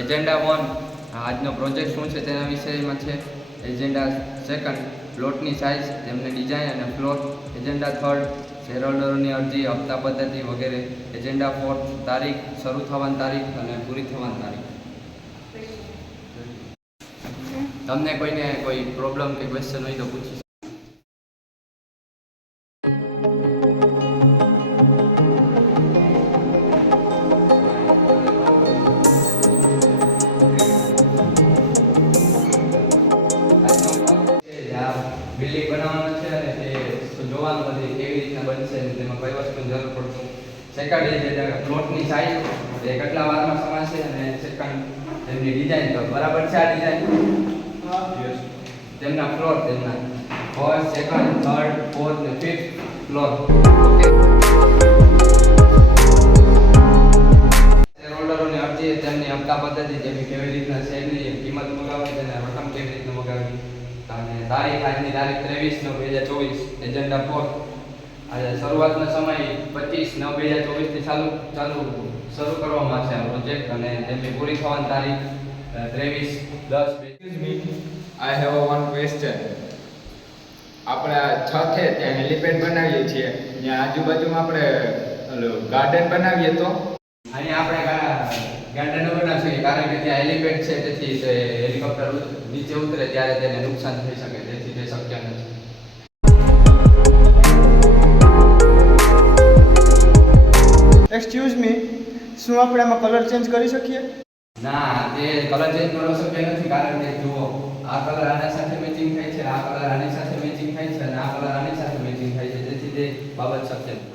Agenda 1 આજનો project શું છે તેના વિષયમાં છે. એજન્ડા 2 પ્લોટની સાઇઝ, તેમની ડિઝાઇન અને ફ્લોર. એજન્ડા 3 શેરહોલ્ડરોની અરજી, હપ્તા પદ્ધતિ વગેરે. એજન્ડા 4 તારીખ, શરૂ થવાની તારીખ અને પૂરી થવાની તારીખ. તમને કોઈને કોઈ પ્રોબ્લેમ કે ક્વેશ્ચન હોય તો પૂછી. બિલ્ડિંગ બનાવવાનું છે અને તે જોવાનું નથી કેવી રીતના બનશે અને તેમાં કઈ વસ્તુની જરૂર પડશે. સેકન્ડ એ છે પ્લોટની સાઇઝ, એ કેટલા વારમાં સમાશે અને સેકન્ડ તેમની ડિઝાઇન. તો બરાબર છે આ ડિઝાઇન? તેમના ફ્લોર, તેમના ફર્સ્ટ, સેકન્ડ, થર્ડ, ફોર્થ ને ફિફ્થ ફ્લોર. ઓકે. શેરહોલ્ડરોની અરજી, તેમની હપ્તા પદ્ધતિ, જેની કેવી રીતના શેરની કિંમત મગાવવી અને રકમ કેવી રીતના મગાવવી. અને તારીખ, આજની તારીખ 23/9/2024. એજન્ડા 4 આજે શરૂઆતનો સમય 25/9/2024 થી શરૂ કરવામાં આવશે આ પ્રોજેક્ટ અને તેમની પૂરી થવાની તારીખ 23/10. I have one question. આપણે છત છે ત્યાં હેલીપેડ બનાવીએ છીએ, ત્યાં આજુબાજુમાં આપણે ગાર્ડન બનાવીએ તો અહીંયા આપણે ગાર્ડન ન બનાવી શકીએ કારણ કે ત્યાં હેલીપેડ છે, તેથી તે હેલિકોપ્ટર નીચે ઉતરે ત્યારે તેને નુકસાન થઈ શકે, તેથી તે શક્ય નથી. એક્સક્યુઝ મી, શું આપણે આમાં કલર ચેન્જ કરી શકીએ? ના, તે કલર ચેન્જ કરવો શક્ય નથી કારણ કે જુઓ, આ કલર આના સાથે મેચિંગ થાય છે, આ કલર આની સાથે મેચિંગ થાય છે અને આ કલર આની સાથે મેચિંગ થાય છે, તેથી તે બાબત શક્ય નથી.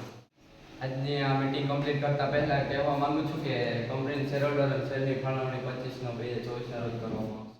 આજની આ મીટિંગ કમ્પ્લીટ કરતા પહેલા કહેવા માંગુ છું કે કંપની શેરહોલ્ડર શેરની ફાળવણી 25/9/2024 ના રોજ કરવામાં આવશે.